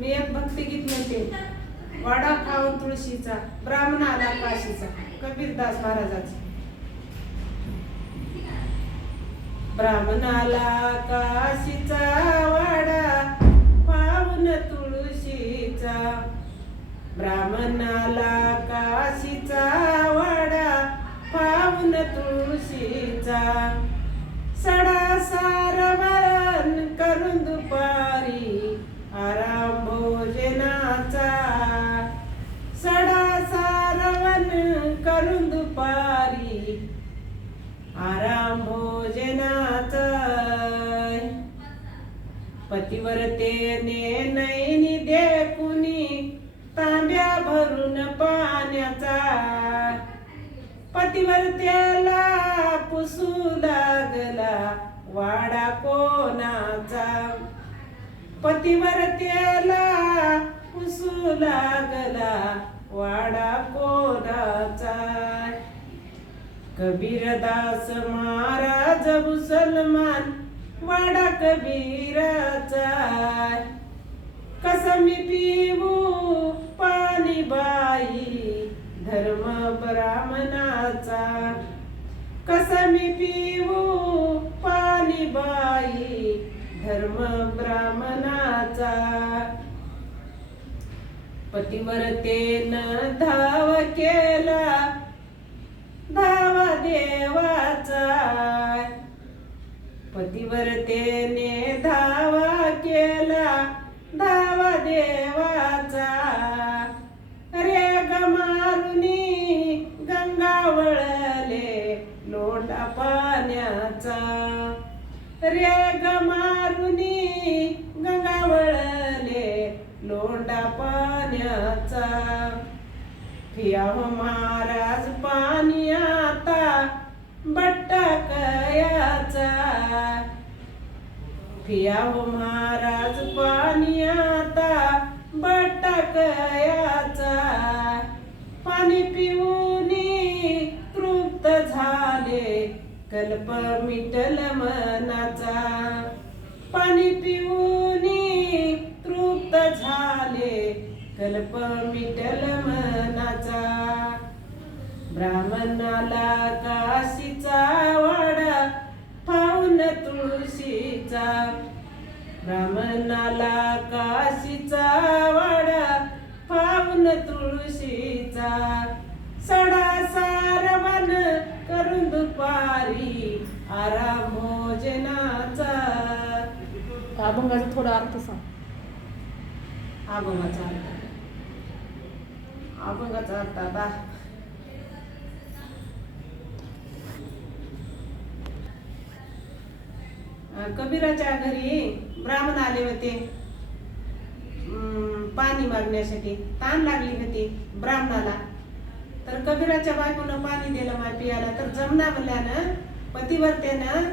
मी एक भक्तिगीत म्हणते. वाडा खाऊन तुळशीचा, ब्राह्मण आला काशीचा, कबीरदास महाराजाचा. ब्राह्मणाला काशीचा वाडा पावन तुळशीचा, ब्राह्मणाला काशीचा वाडा पावन तुळशीचा. सडा सारवण करून दुपारी आराम भोजनाचा, सडा सारवण करून दुपारी आराम भोजनाचा. पतिव्रतेने नैनी देखुनी तांब्या भरून पाण्याचा, पतिव्रतेला पुसू लागला वाडा कोणाचा, पतिव्रतेला पुसू लागला वाडा कोणाचा. कबीरदास महाराज मुसलमान वाडा कबीराचा, कसमी पिऊ पाणी बाई धर्म ब्राह्मणाचा, कसमी पिऊ पाणी बाई धर्म ब्राह्मणाचा. पतिव्रतेनं धाव केला धावा देवाचा, पतिव्रतेने धावा केला धावा देवाचा. रेग मारुनी गंगा वळले लोंढा पाण्याचा, रेग मारुनी गंगा वळले लोंढा पाण्याचा. फियाहो महाराज पाणी आता बट्टा कयाचा, फियाहो महाराज पाणी आता बट्टा कयाचा. पाणी पिऊनी तृप्त झाले कल्प मिटल मनाचा, पाणी पिऊनी तृप्त झाले कल्प मिटल मनाचा. ब्राह्मणाला काशीचा वाडा पावन तुळशीचा, ब्राह्मणाला काशीचा वाडा पावन तुळशीचा. सडा सारवण करून दुपारी आराम भोजनाचा. अभंगाचा थोडा अर्थ सांग. अभंगाचा अर्थ, अभंगाचा अर्थ आता कबीराच्या घरी ब्राह्मण आले होते पाणी मागण्यासाठी. ताण लागली होती ब्राह्मणाला. तर कबीराच्या बायकोनं पाणी दिलं माय पियाला. तर जमना म्हणल्यानं पतिव्रतेनं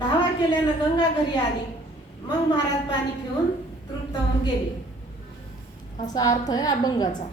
धावा केल्यानं गंगा घरी आली. मग महाराज पाणी पिऊन तृप्त होऊन गेले. असा अर्थ आहे अभंगाचा.